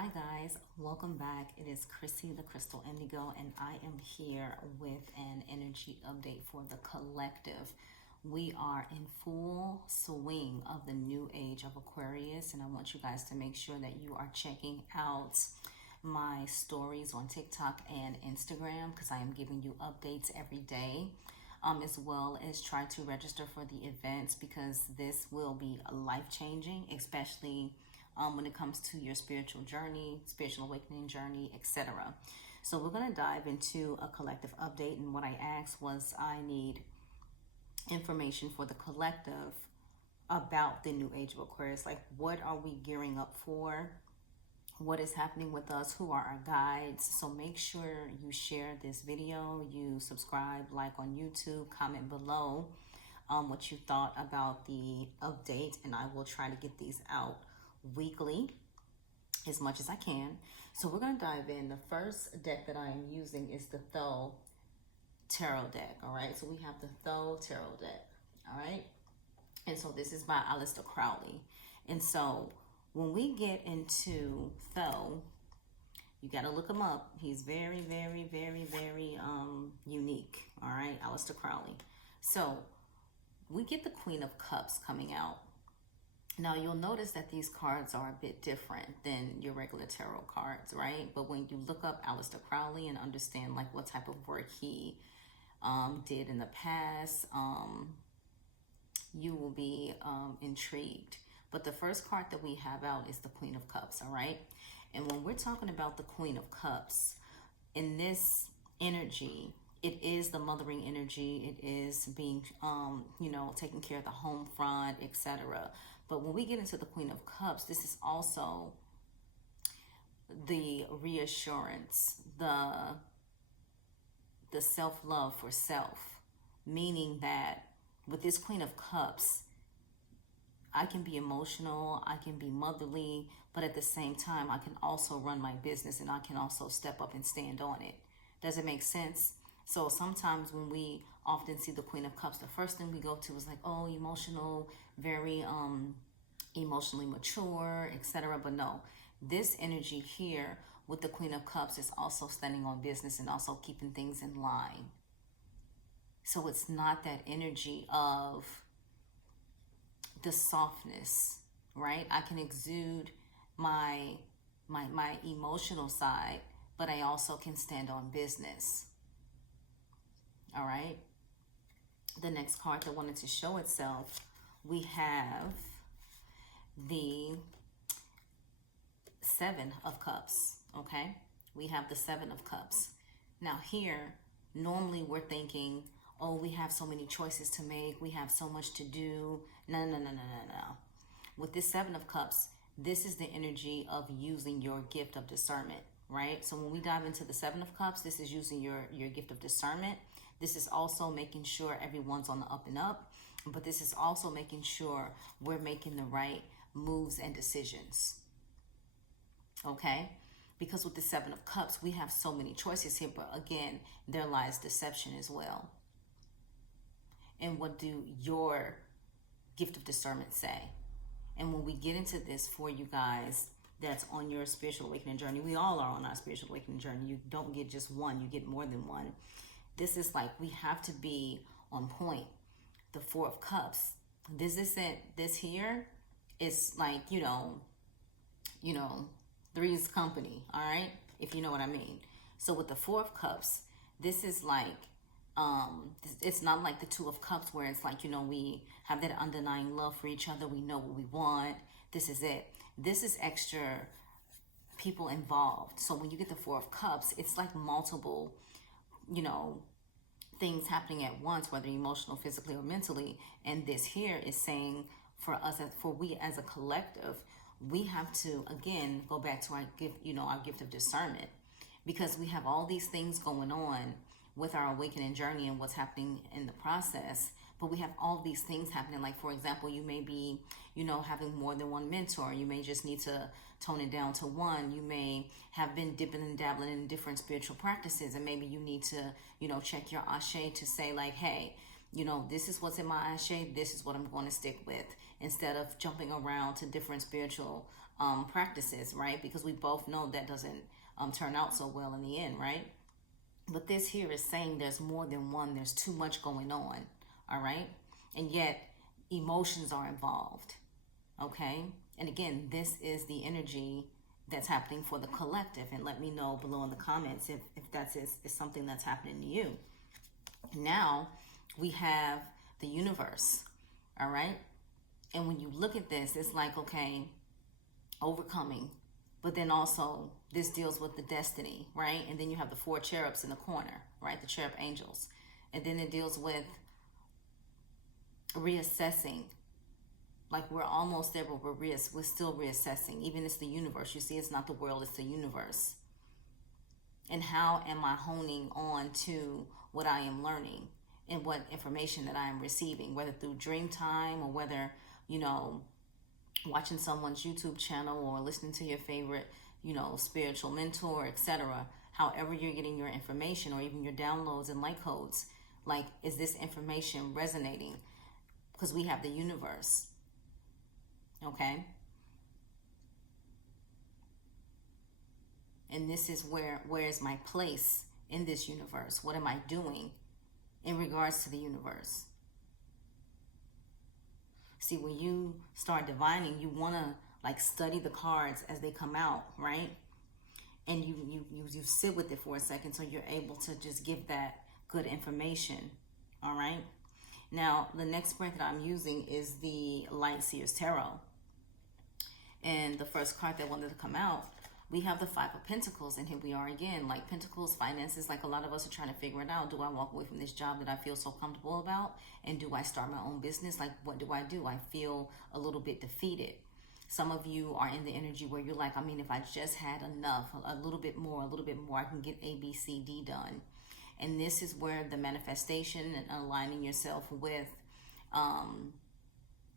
Hi guys, welcome back. It is Chrissy the Crystal Indigo, and I am here with an energy update for the collective. We are in full swing of the new age of Aquarius, and I want you guys to make sure that you are checking out my stories on TikTok and Instagram because I am giving you updates every day. As well as try to register for the events because this will be life-changing, especially when it comes to your spiritual journey, spiritual awakening journey, etc. So we're going to dive into a collective update, and what I asked was I need information for the collective about the new age of Aquarius. Like, what are we gearing up for? What is happening with us? Who are our guides? So make sure you share this video, you subscribe, like on YouTube, comment below what you thought about the update, and I will try to get these out weekly as much as I can. So we're going to dive in. The first deck that I am using is the Thoth Tarot deck. All right, so we have the Thoth Tarot deck. All right, and so this is by Aleister Crowley. And so when we get into Thoth, you got to look him up. He's very, very, very, very unique. All right, Aleister Crowley. So we get the Queen of Cups coming out. Now you'll notice that these cards are a bit different than your regular tarot cards, right? But when you look up Aleister Crowley and understand like what type of work he did in the past, you will be intrigued. But the first card that we have out is the Queen of Cups, all right? And when we're talking about the Queen of Cups, in this energy, it is the mothering energy. It is being, taking care of the home front, etc. But when we get into the Queen of Cups, this is also the reassurance, the self-love for self, meaning that with this Queen of Cups, I can be emotional, I can be motherly, but at the same time, I can also run my business and I can also step up and stand on it. Does it make sense? So sometimes when we often see the Queen of Cups, the first thing we go to is like, oh, emotional, very emotionally mature, etc. But no, this energy here with the Queen of Cups is also standing on business and also keeping things in line. So it's not that energy of the softness, right? I can exude my emotional side, but I also can stand on business. All right. The next card that wanted to show itself, we have the Seven of Cups. Okay, we have the Seven of Cups. Now here, normally we're thinking, oh, we have so many choices to make, we have so much to do. No. With this Seven of Cups, this is the energy of using your gift of discernment, right? So when we dive into the Seven of Cups, this is using your gift of discernment. This is also making sure everyone's on the up and up, but this is also making sure we're making the right moves and decisions, okay? Because with the Seven of Cups, we have so many choices here, but again, there lies deception as well. And what do your gift of discernment say? And when we get into this for you guys that's on your spiritual awakening journey, we all are on our spiritual awakening journey. You don't get just one, you get more than one. This is like, we have to be on point. The Four of Cups, this here is like, three's company, all right? If you know what I mean. So with the Four of Cups, this is like, it's not like the Two of Cups where it's like, we have that undenying love for each other. We know what we want. This is it. This is extra people involved. So when you get the Four of Cups, it's like multiple, things happening at once, whether emotional, physically, or mentally. And this here is saying for us, we as a collective, we have to, again, go back to our gift, our gift of discernment, because we have all these things going on with our awakening journey and what's happening in the process. But we have all these things happening. Like, for example, you may be, having more than one mentor. You may just need to tone it down to one. You may have been dipping and dabbling in different spiritual practices, and maybe you need to, check your ashe to say like, hey, this is what's in my ashe. This is what I'm going to stick with, instead of jumping around to different spiritual practices, right? Because we both know that doesn't turn out so well in the end, right? But this here is saying there's more than one. There's too much going on, all right? And yet emotions are involved, okay? And again, this is the energy that's happening for the collective. And let me know below in the comments if that's is something that's happening to you. Now we have the universe, all right? And when you look at this, it's like, okay, overcoming, but then also this deals with the destiny, right? And then you have the 4 cherubs in the corner, right? The cherub angels. And then it deals with reassessing. Like we're almost there, but we're still reassessing. Even it's the universe. You see, it's not the world, it's the universe. And how am I honing on to what I am learning and what information that I am receiving, whether through dream time or whether, you know, watching someone's YouTube channel or listening to your favorite, you know, spiritual mentor, etc. However you're getting your information or even your downloads and light codes, like, is this information resonating? Because we have the universe, okay? And this is where is my place in this universe? What am I doing in regards to the universe? See, when you start divining, you want to like study the cards as they come out, right? And you sit with it for a second so you're able to just give that good information, all right? Now, the next spread that I'm using is the Light Seers Tarot. And the first card that wanted to come out, we have the 5 of Pentacles, and here we are again, like Pentacles, finances, like a lot of us are trying to figure it out. Do I walk away from this job that I feel so comfortable about? And do I start my own business? Like, what do? I feel a little bit defeated. Some of you are in the energy where you're like, I mean, if I just had enough, a little bit more, I can get A, B, C, D done. And this is where the manifestation and aligning yourself with,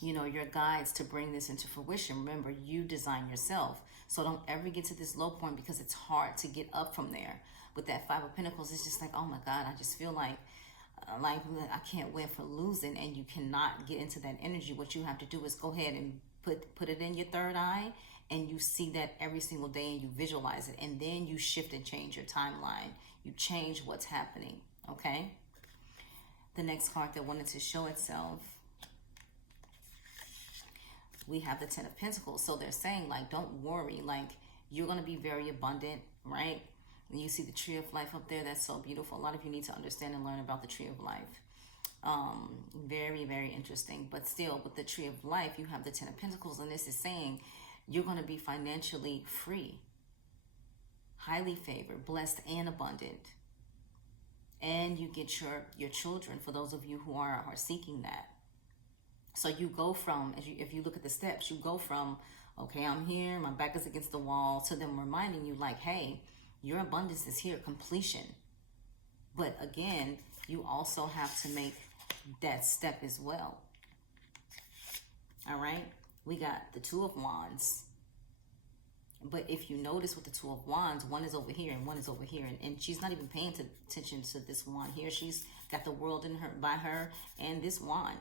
you know, your guides to bring this into fruition. Remember, you design yourself. So don't ever get to this low point because it's hard to get up from there. With that 5 of Pentacles, it's just like, oh my God, I just feel like I can't win for losing, and you cannot get into that energy. What you have to do is go ahead and put it in your third eye, and you see that every single day, and you visualize it, and then you shift and change your timeline. You change what's happening, okay? The next card that wanted to show itself, we have the 10 of Pentacles. So they're saying, like, don't worry, like, you're going to be very abundant, right? And you see the Tree of Life up there. That's so beautiful. A lot of you need to understand and learn about the Tree of Life. Very, very interesting. But still, with the Tree of Life, you have the 10 of Pentacles, and this is saying you're going to be financially free, highly favored, blessed, and abundant. And you get your children, for those of you who are seeking that. So you go from, if you look at the steps, you go from, okay, I'm here, my back is against the wall, to them reminding you like, hey, your abundance is here, completion. But again, you also have to make that step as well. All right, we got the 2 of Wands. But if you notice with the 2 of Wands, one is over here and one is over here. And she's not even paying attention to this wand here. She's got the world in her by her and this wand.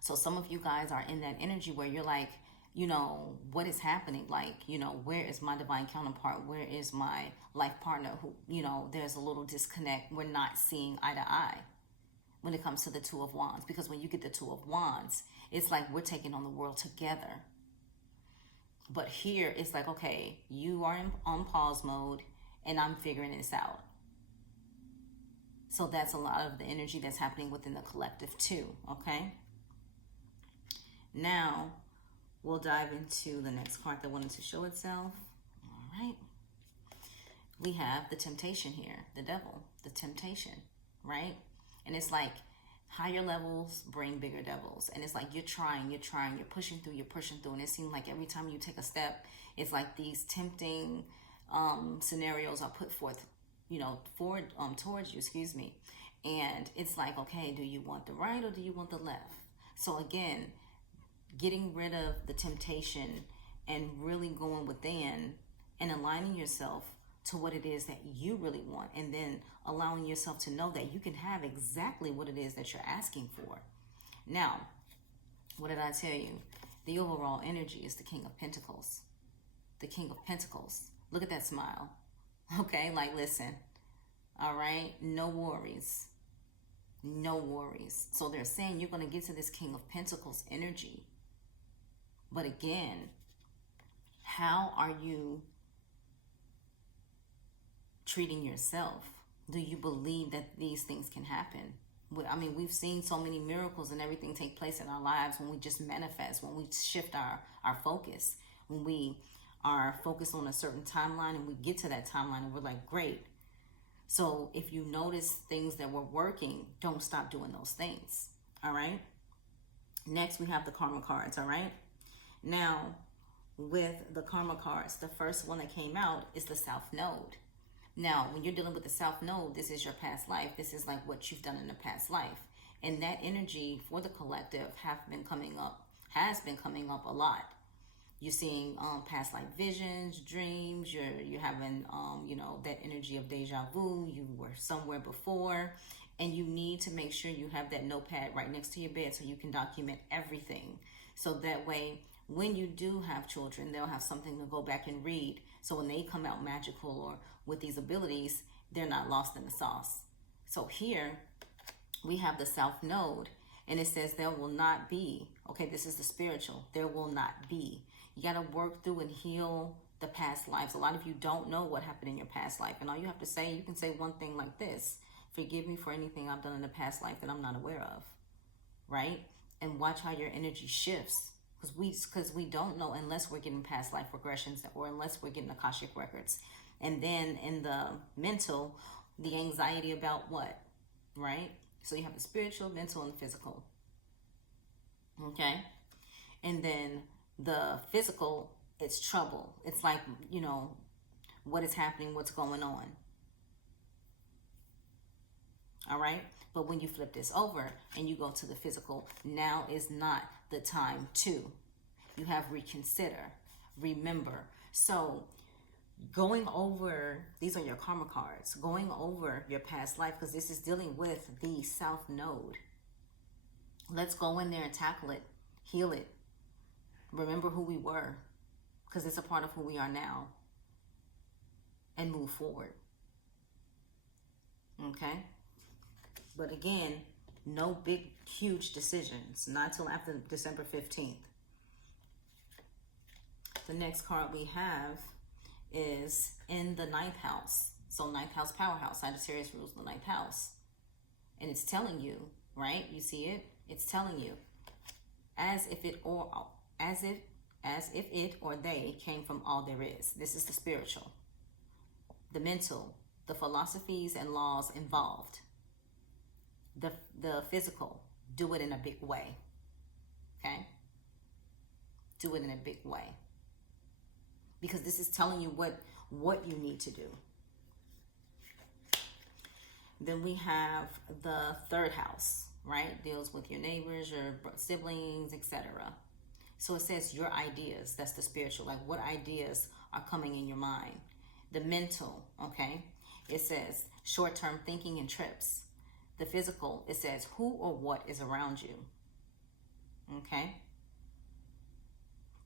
So some of you guys are in that energy where you're like, you know, what is happening? Like, you know, where is my divine counterpart? Where is my life partner? Who, you know, there's a little disconnect. We're not seeing eye to eye when it comes to the 2 of Wands. Because when you get the 2 of Wands, it's like we're taking on the world together. But here, it's like, okay, you are on pause mode, and I'm figuring this out. So that's a lot of the energy that's happening within the collective too, okay? Now, we'll dive into the next card that wanted to show itself. All right. We have the temptation here, the devil, the temptation, right? And it's like higher levels bring bigger devils. And it's like you're trying, you're pushing through, and it seems like every time you take a step, it's like these tempting scenarios are put forth, you know, towards you, excuse me. And it's like, okay, do you want the right or do you want the left? So again, getting rid of the temptation and really going within and aligning yourself to what it is that you really want, and then allowing yourself to know that you can have exactly what it is that you're asking for. Now, what did I tell you? The overall energy is the King of Pentacles. The King of Pentacles. Look at that smile. Okay, like listen. All right, no worries. No worries. So they're saying you're going to get to this King of Pentacles energy. But again, how are you treating yourself? Do you believe that these things can happen? I mean, we've seen so many miracles and everything take place in our lives when we just manifest, when we shift our focus, when we are focused on a certain timeline and we get to that timeline and we're like, great. So if you notice things that were working, don't stop doing those things. All right. Next, we have the Karma cards. All right. Now, with the Karma cards, the first one that came out is the South Node. Now, when you're dealing with the South Node, this is your past life. This is like what you've done in the past life. And that energy for the collective has been coming up a lot. You're seeing past life visions, dreams. You're having, that energy of deja vu. You were somewhere before. And you need to make sure you have that notepad right next to your bed so you can document everything. So that way, when you do have children, they'll have something to go back and read. So when they come out magical or with these abilities, they're not lost in the sauce. So here we have the South Node, and it says there will not be, okay, this is the spiritual, there will not be. You got to work through and heal the past lives. A lot of you don't know what happened in your past life. And all you have to say, you can say one thing like this: forgive me for anything I've done in the past life that I'm not aware of, right? And watch how your energy shifts. Because we don't know unless we're getting past life regressions or unless we're getting Akashic records. And then in the mental, the anxiety about what, right? So you have the spiritual, mental, and physical. Okay? And then the physical, it's trouble. It's like, what is happening, what's going on. All right? But when you flip this over and you go to the physical, now is not the time to. You have reconsider, remember. So going over, these are your karma cards, going over your past life, because this is dealing with the South Node. Let's go in there and tackle it, heal it. Remember who we were, because it's a part of who we are now, and move forward. Okay? But again, no big, huge decisions. Not till after December 15th. The next card we have is in the 9th house. So 9th house, powerhouse. Sagittarius rules the 9th house. And it's telling you, right? You see it? It's telling you, as if it or they came from all there is. This is the spiritual, the mental, the philosophies and laws involved. The physical, do it in a big way. Okay? Do it in a big way. Because this is telling you what you need to do. Then we have the 3rd house, right? Deals with your neighbors, your siblings, etc. So it says your ideas. That's the spiritual. Like, what ideas are coming in your mind? The mental, okay? It says short-term thinking and trips. The physical, it says who or what is around you. Okay?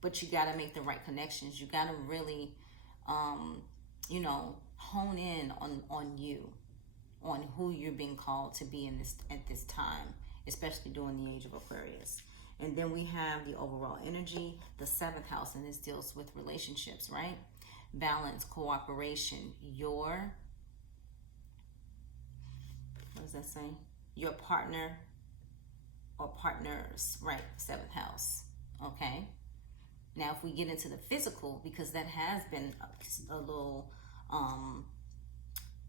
But you got to make the right connections. You got to really, hone in on you, on who you're being called to be at this time, especially during the age of Aquarius. And then we have the overall energy, the 7th house, and this deals with relationships, right? Balance, cooperation, what does that say? Your partner or partners, right? 7th house, okay? Now, if we get into the physical, because that has been a little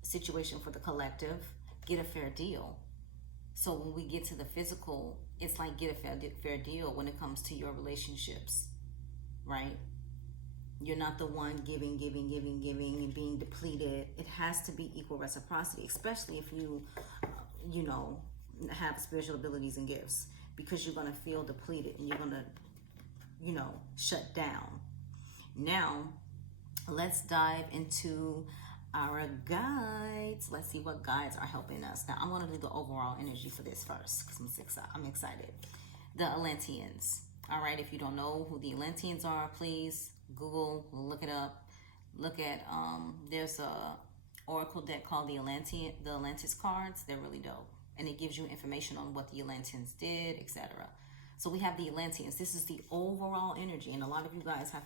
situation for the collective, get a fair deal. So when we get to the physical, it's like get a fair deal when it comes to your relationships, right? You're not the one giving, and being depleted. It has to be equal reciprocity, especially if you, have spiritual abilities and gifts, because you're going to feel depleted and you're going to, shut down. Now, let's dive into our guides. Let's see what guides are helping us. Now, I'm going to do the overall energy for this first because I'm excited. The Atlanteans. All right, if you don't know who the Atlanteans are, please Google, look it up. Look at, there's a oracle deck called the Atlantis cards. They're really dope. And it gives you information on what the Atlanteans did, etc. So we have the Atlanteans. This is the overall energy. And a lot of you guys have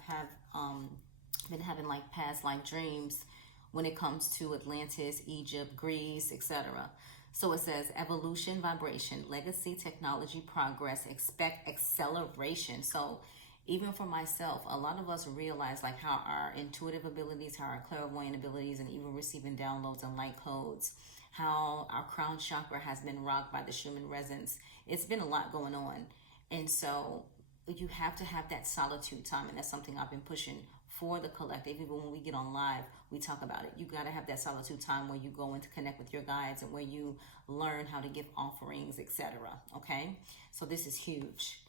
been having like past life dreams when it comes to Atlantis, Egypt, Greece, etc. So it says evolution, vibration, legacy, technology, progress, expect acceleration. So even for myself, a lot of us realize like how our intuitive abilities, how our clairvoyant abilities, and even receiving downloads and light codes, how our crown chakra has been rocked by the Schumann resonance. It's been a lot going on. And so you have to have that solitude time. And that's something I've been pushing for the collective. Even when we get on live, we talk about it. You got to have that solitude time where you go in to connect with your guides and where you learn how to give offerings, etc. Okay, so this is huge.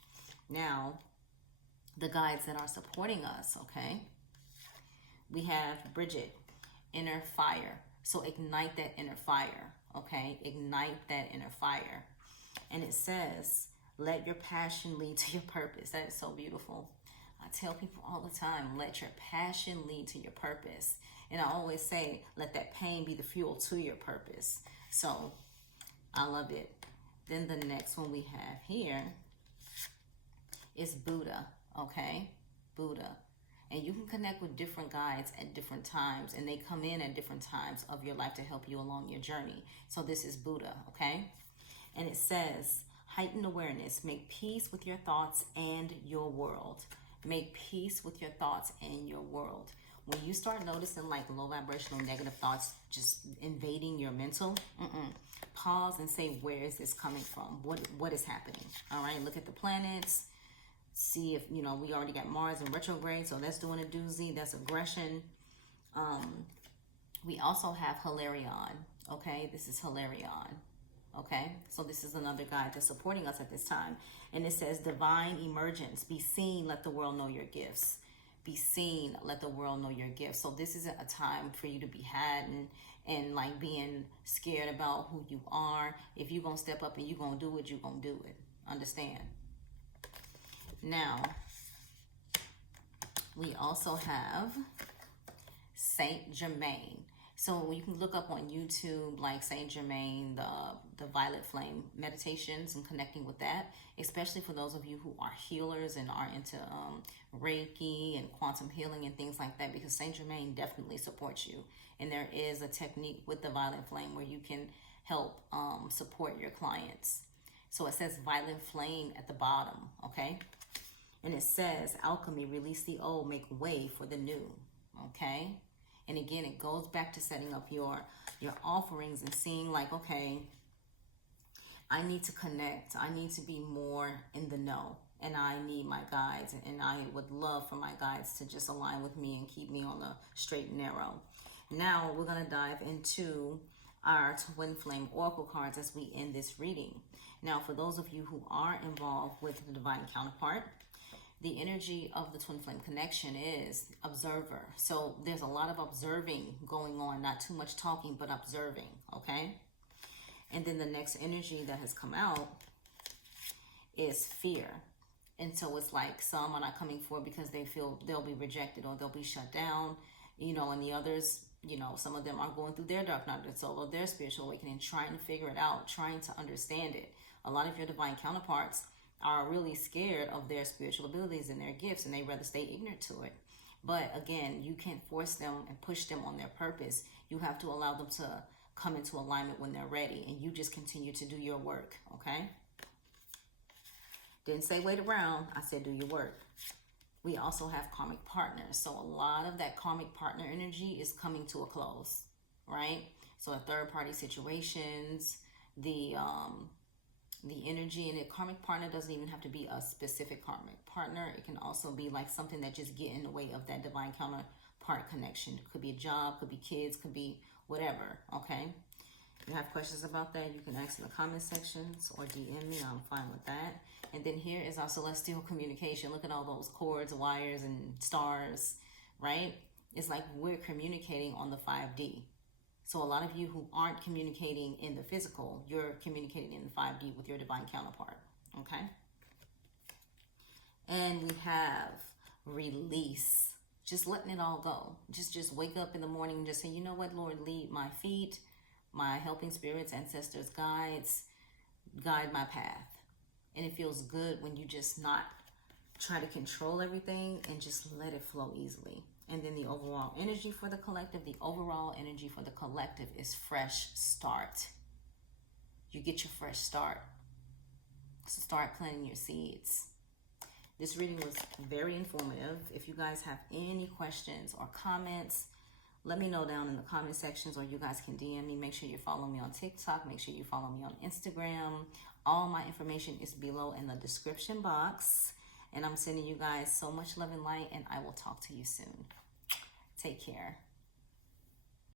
Now, the guides that are supporting us, okay, we have Bridget, inner fire. So ignite that inner fire, okay? Ignite that inner fire. And it says, let your passion lead to your purpose. That is so beautiful. I tell people all the time, let your passion lead to your purpose. And I always say, let that pain be the fuel to your purpose. So I love it. Then the next one we have here is Buddha, okay? Buddha. And you can connect with different guides at different times, and they come in at different times of your life to help you along your journey. So this is Buddha, okay? And it says, heighten awareness, make peace with your thoughts and your world. Make peace with your thoughts and your world. When you start noticing like low vibrational negative thoughts just invading your mental, pause and say, where is this coming from? What is happening? All right, look at the planets. See if, you know, we already got Mars in retrograde, so that's doing a doozy. That's aggression. We also have Hilarion, okay? This is Hilarion, okay? So this is another guide that's supporting us at this time. And it says, divine emergence. Be seen, let the world know your gifts. Be seen, let the world know your gifts. So this isn't a time for you to be hiding and like being scared about who you are. If you're going to step up and you're going to do it, you're going to do it. Understand? Now, we also have Saint Germain. So you can look up on YouTube like Saint Germain, the Violet Flame meditations and connecting with that, especially for those of you who are healers and are into Reiki and quantum healing and things like that, because Saint Germain definitely supports you. And there is a technique with the Violet Flame where you can help support your clients. So it says Violet Flame at the bottom, okay? And it says, alchemy, release the old, make way for the new, okay? And again, it goes back to setting up your offerings and seeing like, okay, I need to connect. I need to be more in the know. And I need my guides. And I would love for my guides to just align with me and keep me on the straight and narrow. Now we're going to dive into our Twin Flame Oracle cards as we end this reading. Now, for those of you who are involved with the Divine Counterpart, the energy of the Twin Flame connection is observer. So there's a lot of observing going on, not too much talking, but observing, okay? And then the next energy that has come out is fear. And so it's like some are not coming forward because they feel they'll be rejected or they'll be shut down, you know, and the others, you know, some of them are going through their dark night of the soul or their spiritual awakening, trying to figure it out, trying to understand it. A lot of your divine counterparts are really scared of their spiritual abilities and their gifts, and they rather stay ignorant to it. But again, you can't force them and push them on their purpose. You have to allow them to come into alignment when they're ready, and you just continue to do your work, okay? Didn't say wait around, I said do your work. We also have karmic partners. So a lot of that karmic partner energy is coming to a close, right? So third party situations, the energy in it. Karmic partner doesn't even have to be a specific karmic partner. It can also be like something that just get in the way of that divine counterpart connection. It could be a job, could be kids, could be whatever, okay? If you have questions about that, you can ask in the comment sections or DM me. I'm fine with that. And then here is our celestial communication. Look at all those cords, wires, and stars, right? It's like we're communicating on the 5D. So a lot of you who aren't communicating in the physical, you're communicating in the 5D with your divine counterpart, okay? And we have release. Just letting it all go. Just wake up in the morning and just say, you know what, Lord, lead my feet, my helping spirits, ancestors, guides, guide my path. And it feels good when you just not try to control everything and just let it flow easily. And then the overall energy for the collective, is fresh start. You get your fresh start. So start planting your seeds. This reading was very informative. If you guys have any questions or comments, let me know down in the comment sections, or you guys can DM me. Make sure you follow me on TikTok. Make sure you follow me on Instagram. All my information is below in the description box. And I'm sending you guys so much love and light, and I will talk to you soon. Take care.